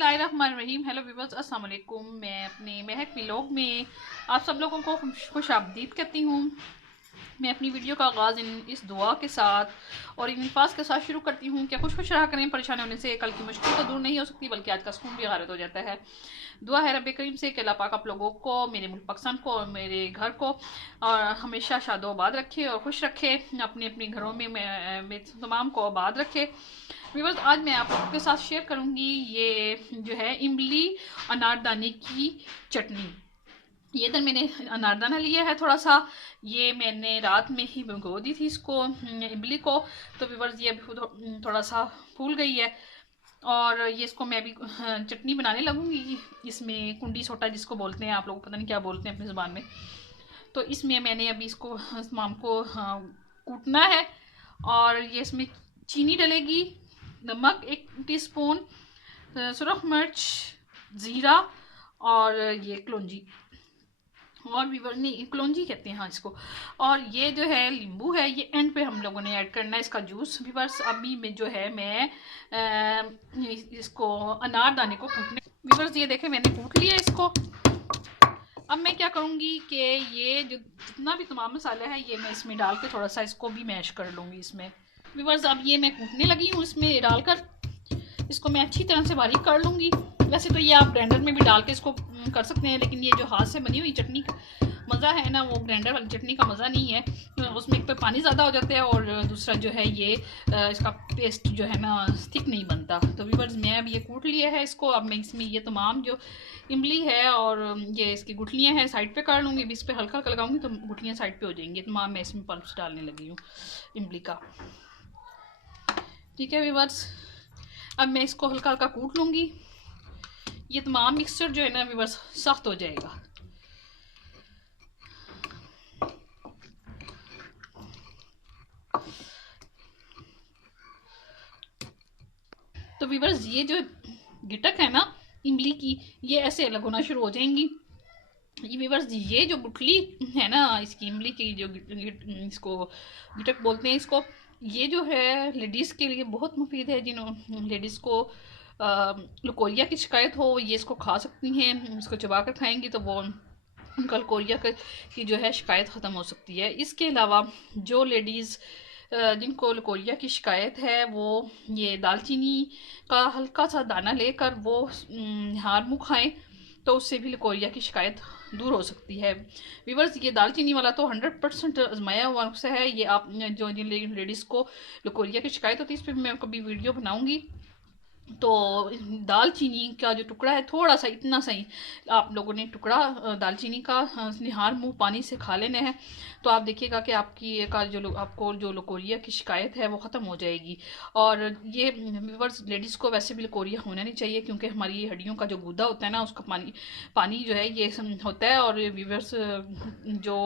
बिस्मिल्लाहिर्रहमानिर्रहीम। Hello viewers, अस्सलाम वालेकुम। मैं अपने महक व्लॉग में आप सब लोगों को खुश आमदीद कहती हूँ। मैं अपनी वीडियो का आगाज़ इस दुआ के साथ और इन अल्फाज के साथ शुरू करती हूँ। क्या खुश खुश रहा करें, परेशान होने से कल की मुश्किल तो दूर नहीं हो सकती, बल्कि आज का सुकून भी गारत हो जाता है। दुआ है रब करीम से कि अल्लाह पाक आप लोगों को, मेरे मुल्क पाकिस्तान को और मेरे घर को और हमेशा शादोबाद रखे और खुश रखे, अपने अपने घरों में तमाम को आबाद रखे। व्यूअर्स, आज मैं आप लोगों के साथ शेयर करूंगी ये जो है इमली अनारदाने की चटनी। ये इधर मैंने अनारदाना लिया है थोड़ा सा, ये मैंने रात में ही भिगो दी थी इसको, इमली को। तो व्यूअर्स ये थोड़ा सा फूल गई है और ये इसको मैं अभी चटनी बनाने लगूंगी। इसमें कुंडी सोटा जिसको बोलते हैं, आप लोग पता नहीं क्या बोलते हैं अपनी ज़ुबान में। तो इसमें मैंने अभी इसको तमाम को कूटना है और ये इसमें चीनी डलेगी, नमक 1 टीस्पून, सुरख मिर्च, ज़ीरा और ये कलौंजी, और वीवर नहीं कलौंजी कहते हैं हाँ इसको। और ये जो है नींबू है, ये एंड पे हम लोगों ने ऐड करना है इसका जूस। वीवर्स अभी में जो है मैं इसको अनारदाने को कूटने, वीवर्स ये देखें मैंने कूट लिया इसको। अब मैं क्या करूँगी कि ये जो जितना भी तमाम मसाला है ये मैं इसमें डाल के थोड़ा सा इसको भी मैश कर लूँगी इसमें। व्यूअर्स अब ये मैं कूटने लगी हूँ, इसमें डालकर इसको मैं अच्छी तरह से बारीक कर लूँगी। वैसे तो ये आप ग्राइंडर में भी डाल के इसको कर सकते हैं, लेकिन ये जो हाथ से बनी हुई चटनी का मज़ा है ना, वो ग्राइंडर वाली चटनी का मज़ा नहीं है। उसमें एक तो पानी ज़्यादा हो जाता है और दूसरा जो है ये इसका पेस्ट जो है ना थिक नहीं बनता। तो व्यूअर्स मैं अब ये कूट लिया है इसको। अब मैं इसमें ये तमाम जो इमली है और ये इसकी गुठलियाँ हैं साइड पे कर लूँगी। इस पर हल्का हल्का लगाऊंगी तो गुठलियाँ साइड पे हो जाएंगी। तमाम मैं इसमें पल्प्स डालने लगी हूँ इमली का। ठीक है व्यूअर्स, अब मैं इसको हल्का हल्का कूट लूँगी। ये तमाम मिक्सचर जो है ना व्यूअर्स सख्त हो जाएगा। तो व्यूअर्स ये जो गिटक है ना इमली की, ये ऐसे अलग होना शुरू हो जाएंगी। ये व्यूअर्स ये जो गुठली है ना इसकी इमली की, जो इसको गिटक बोलते हैं इसको, ये जो है लेडीज़ के लिए बहुत मुफीद है। जिन्होंने लेडीज़ को लकोरिया की शिकायत हो, ये इसको खा सकती हैं। इसको चबा कर खाएंगी तो वो उनका लकोरिया की जो है शिकायत ख़त्म हो सकती है। इसके अलावा जो लेडीज़ जिनको लकोरिया की शिकायत है वो ये दालचीनी का हल्का सा दाना लेकर वो हार मुँह खाएँ तो उससे भी लकोरिया की शिकायत दूर हो सकती है। व्यूअर्स ये दालचीनी वाला तो 100% आजमाया हुआ नुस्खा है। ये आप जो जिन लेडीज़ को लकोरिया की शिकायत होती है इस पर मैं कभी वीडियो बनाऊंगी। तो दालचीनी का जो टुकड़ा है थोड़ा सा, इतना सही आप लोगों ने टुकड़ा दालचीनी का निहार मुंह पानी से खा लेना है। तो आप देखिएगा कि आपकी का जो आपको जो लकोरिया की शिकायत है वो ख़त्म हो जाएगी। और ये व्यूअर्स लेडीज़ को वैसे भी लकोरिया होना नहीं चाहिए, क्योंकि हमारी हड्डियों का जो गूदा होता है ना उसका पानी जो है ये होता है। और व्यूअर्स जो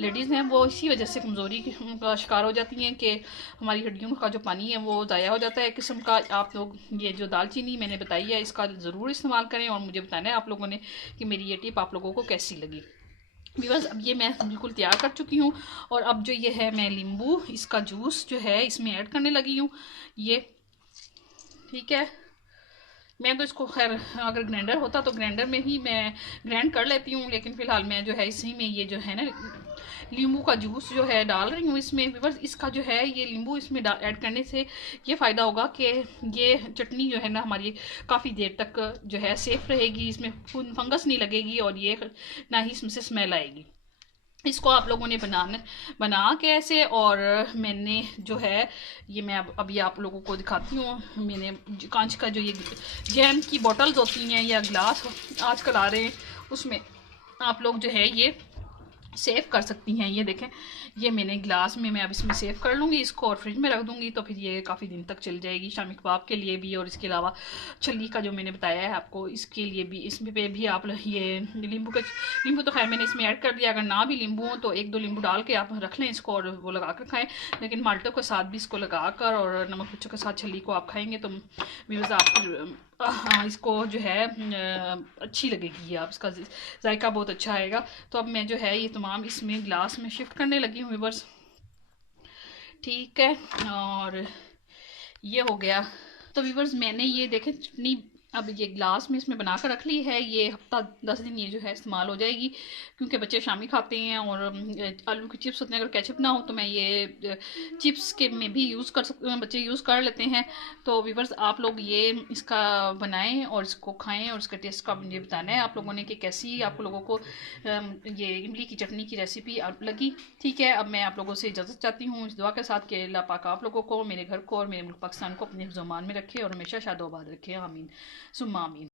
लेडीज़ हैं वो इसी वजह से कमज़ोरी का शिकार हो जाती हैं कि हमारी हड्डियों का जो पानी है वो ज़ाया हो जाता है किस्म का। आप लोग ये जो दालचीनी मैंने बताई है इसका ज़रूर इस्तेमाल करें और मुझे बताना है आप लोगों ने कि मेरी ये टिप आप लोगों को कैसी लगी। व्यूअर्स अब ये मैं बिल्कुल तैयार कर चुकी हूँ और अब जो ये है मैं नींबू इसका जूस जो है इसमें ऐड करने लगी हूँ ये। ठीक है, मैं तो इसको खैर अगर ग्राइंडर होता तो ग्राइंडर में ही मैं ग्राइंड कर लेती हूँ, लेकिन फ़िलहाल मैं जो है इसी में ये जो है ना नींबू का जूस जो है डाल रही हूँ इसमें। व्यूअर्स इसका जो है ये नींबू इसमें ऐड करने से ये फ़ायदा होगा कि ये चटनी जो है ना हमारी काफ़ी देर तक जो है सेफ़ रहेगी, इसमें फंगस नहीं लगेगी और ये ना ही इसमें से स्मेल आएगी। इसको आप लोगों ने बना के ऐसे, और मैंने जो है ये मैं अभी आप लोगों को दिखाती हूँ। मैंने कांच का जो ये जैम की बॉटल्स होती हैं या ग्लास आजकल आ रहे हैं उसमें आप लोग जो है ये सेव कर सकती हैं। ये देखें ये मैंने ग्लास में मैं अब इसमें सेव कर लूँगी इसको और फ्रिज में रख दूँगी, तो फिर ये काफ़ी दिन तक चल जाएगी शामी कबाब के लिए भी। और इसके अलावा छल्ली का जो मैंने बताया है आपको इसके लिए भी, इसमें पे भी आप ये नींबू तो खैर मैंने इसमें ऐड कर दिया। अगर ना भी नींबू हो तो 1-2 नींबू डाल के आप रख लें इसको और वो लगा कर खाएँ। लेकिन माल्टो के साथ भी इसको लगा कर और नमक मिर्चों के साथ छल्ली को आप खाएँगे तो व्यूअर्स आप हाँ इसको जो है अच्छी लगेगी, आप इसका जायका बहुत अच्छा आएगा। तो अब मैं जो है ये तमाम इसमें ग्लास में शिफ्ट करने लगी हूँ व्यूअर्स। ठीक है, और ये हो गया। तो व्यूअर्स मैंने ये देखें चटनी अब ये ग्लास में इसमें बना कर रख ली है, ये हफ्ता 10 दिन ये जो है इस्तेमाल हो जाएगी, क्योंकि बच्चे शामी खाते हैं और आलू की चिप्स होते हैं, अगर केचप ना हो तो मैं ये चिप्स के में भी यूज़ कर सकते हैं, बच्चे यूज़ कर लेते हैं। तो व्यूअर्स आप लोग ये इसका बनाएं और इसको खाएं और इसका टेस्ट का मुझे बताना है आप लोगों ने कि कैसी आप लोगों को ये इमली की चटनी की रेसिपी लगी। ठीक है, अब मैं आप लोगों से इजाज़त चाहती हूँ इस दुआ के साथ कि अल्लाह पाक आप लोगों को, मेरे घर को और मेरे मुल्क पाकिस्तान को अपने ज़ुबान में रखे और हमेशा शादोबाद रखे। आमीन सुम्मा आमीन।